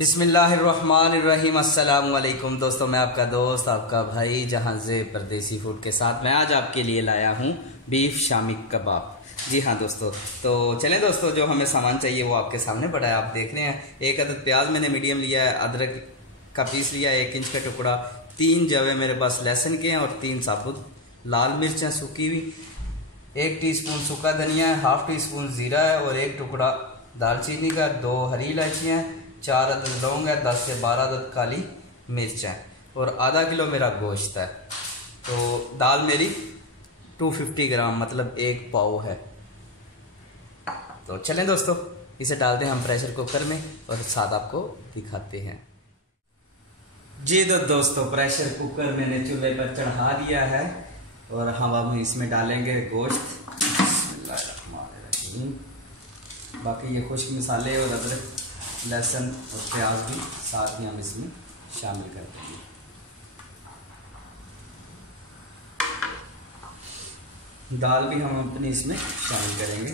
बिस्मिल्लाहिर्रहमानिर्रहीम। अस्सलाम वालेकुम दोस्तों, मैं आपका दोस्त आपका भाई जहांज़े परदेसी फूड के साथ मैं आज आपके लिए लाया हूँ बीफ शामी कबाब। जी हाँ दोस्तों, तो चलें दोस्तों, जो हमें सामान चाहिए वो आपके सामने पड़ा है, आप देख रहे हैं। एक अदद प्याज मैंने मीडियम लिया है, अदरक का पीस लिया है 1 इंच का टुकड़ा, 3 जवे मेरे पास लहसुन के हैं और 3 साबुत लाल मिर्च हैं सूखी हुई, 1 टीस्पून सूखा धनिया है, ½ टीस्पून ज़ीरा है और 1 टुकड़ा दालचीनी का, 2 हरी इलायचियाँ हैं, 4 अदद लौंग है, 10 से 12 अदद काली मिर्च है और आधा किलो मेरा गोश्त है। तो दाल मेरी 250 ग्राम मतलब 1 पाव है। तो चलें दोस्तों, इसे डालते हैं हम प्रेशर कुकर में और साथ आपको दिखाते हैं। जी तो दोस्तों, प्रेशर कुकर मैंने चूल्हे पर चढ़ा दिया है और हम अब इसमें डालेंगे गोश्त। बाकी ये खुश्क मसाले और अदरक लहसुन और प्याज भी साथ ही हम इसमें शामिल कर देंगे। दाल भी हम अपनी इसमें शामिल करेंगे।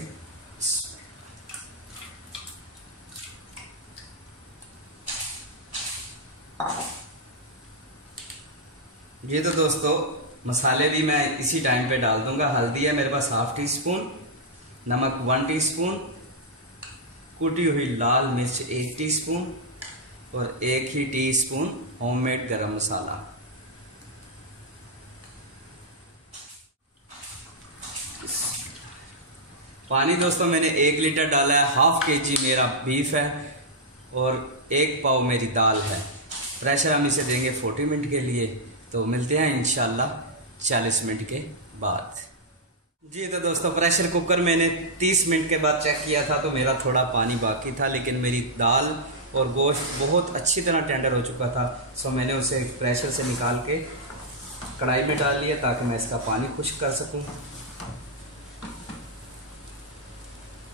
ये तो दोस्तों मसाले भी मैं इसी टाइम पे डाल दूंगा। हल्दी है मेरे पास ½ टीस्पून, नमक 1 टीस्पून, कुटी हुई लाल मिर्च 1 टीस्पून और 1 ही टीस्पून होममेड गरम मसाला। पानी दोस्तों मैंने 1 लीटर डाला है। ½ kg मेरा बीफ है और 1 पाव मेरी दाल है। प्रेशर हम इसे देंगे 40 मिनट के लिए। तो मिलते हैं इंशाल्लाह 40 मिनट के बाद। जी तो दोस्तों, प्रेशर कुकर मैंने 30 मिनट के बाद चेक किया था तो मेरा थोड़ा पानी बाकी था, लेकिन मेरी दाल और गोश्त बहुत अच्छी तरह टेंडर हो चुका था। सो मैंने उसे प्रेशर से निकाल के कढ़ाई में डाल लिया ताकि मैं इसका पानी खुश्क कर सकूं।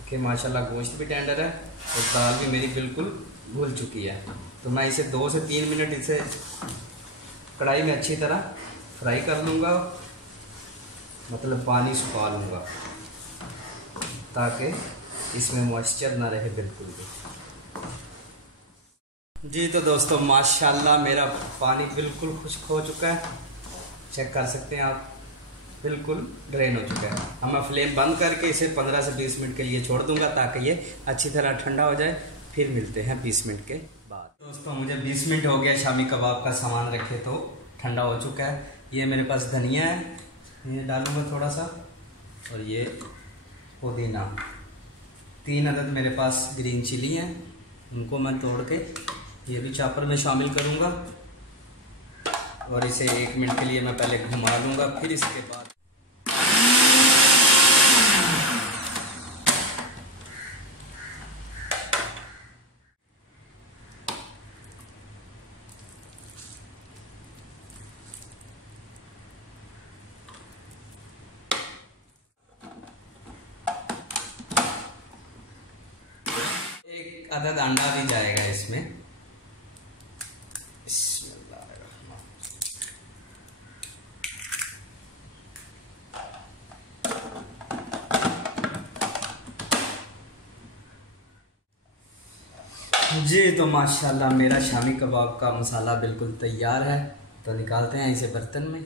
कि माशाल्लाह गोश्त भी टेंडर है और दाल भी मेरी बिल्कुल घुल चुकी है। तो मैं इसे 2 से 3 मिनट इसे कढ़ाई में अच्छी तरह फ्राई कर लूँगा, मतलब पानी सुखा लूँगा ताकि इसमें मॉइस्चर ना रहे बिल्कुल भी। जी तो दोस्तों, माशाल्लाह मेरा पानी बिल्कुल खुश्क हो चुका है, चेक कर सकते हैं आप, बिल्कुल ड्रेन हो चुका है। अब मैं फ्लेम बंद करके इसे 15 से 20 मिनट के लिए छोड़ दूंगा ताकि ये अच्छी तरह ठंडा हो जाए। फिर मिलते हैं 20 मिनट के बाद। दोस्तों मुझे 20 मिनट हो गया शामी कबाब का सामान रखे तो ठंडा हो चुका है। ये मेरे पास धनिया है, ये डालूंगा थोड़ा सा, और ये पुदीना, 3 अदद मेरे पास ग्रीन चिली हैं, उनको मैं तोड़ के ये भी चॉपर में शामिल करूंगा और इसे 1 मिनट के लिए मैं पहले घुमा लूँगा। फिर इसके बाद एक अदद अंडा भी जाएगा इसमें। जी तो माशाल्लाह मेरा शामी कबाब का मसाला बिल्कुल तैयार है। तो निकालते हैं इसे बर्तन में।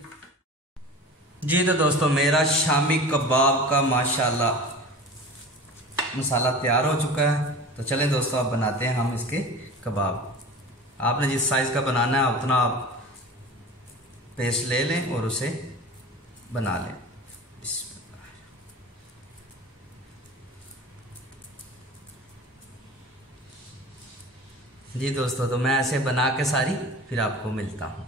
जी तो दोस्तों, मेरा शामी कबाब का माशाल्लाह मसाला तैयार हो चुका है। तो चलें दोस्तों, अब बनाते हैं हम इसके कबाब। आपने जिस साइज़ का बनाना है उतना आप पेस्ट ले लें और उसे बना लें। जी दोस्तों, तो मैं ऐसे बना के सारी फिर आपको मिलता हूँ।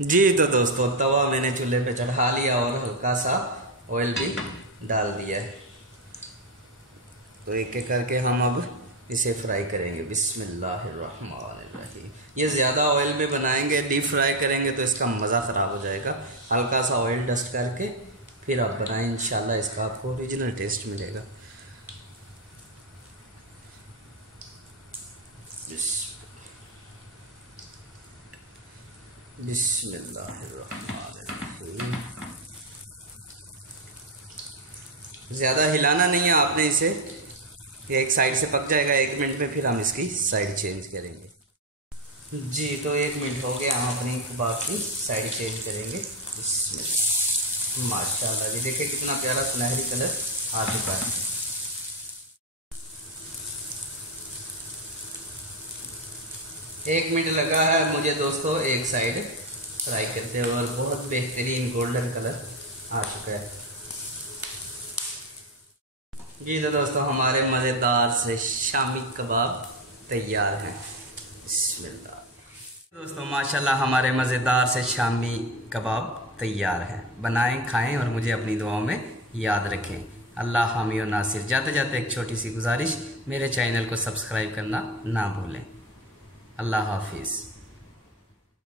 जी तो दोस्तों, तवा मैंने चूल्हे पे चढ़ा लिया और हल्का सा ऑयल भी डाल दिया है। तो एक एक करके हम अब इसे फ्राई करेंगे। बिस्मिल्लाहिर्रहमानिर्रहीम। ये ज़्यादा ऑयल में बनाएंगे, डीप फ्राई करेंगे तो इसका मज़ा ख़राब हो जाएगा। हल्का सा ऑयल डस्ट करके फिर आप बनाएं, इंशाल्लाह इसका आपको ओरिजिनल टेस्ट मिलेगा। बिस्मिल्लाहिर्रहमानिर्रहीम। ज़्यादा हिलाना नहीं है आपने इसे, ये एक साइड से पक जाएगा 1 मिनट में, फिर हम इसकी साइड चेंज करेंगे। जी तो 1 मिनट हो गया, हम अपनी कबाब की साइड चेंज करेंगे। बिस्मिल्लाह, माशाल्लाह जी देखिए कितना प्यारा सुनहरी कलर आ चुका है। एक मिनट लगा है मुझे दोस्तों एक साइड फ्राई करते हैं और बहुत बेहतरीन गोल्डन कलर आ चुका है। जी तो दोस्तों हमारे मज़ेदार से शामी कबाब तैयार हैं। बिस्मिल्लाह। दोस्तों माशाल्लाह हमारे मज़ेदार से शामी कबाब तैयार हैं। बनाएं, खाएं और मुझे अपनी दुआओं में याद रखें। अल्लाह हामी और नासिर। जाते जाते एक छोटी सी गुजारिश, मेरे चैनल को सब्सक्राइब करना ना भूलें। अल्लाह हाफिज़।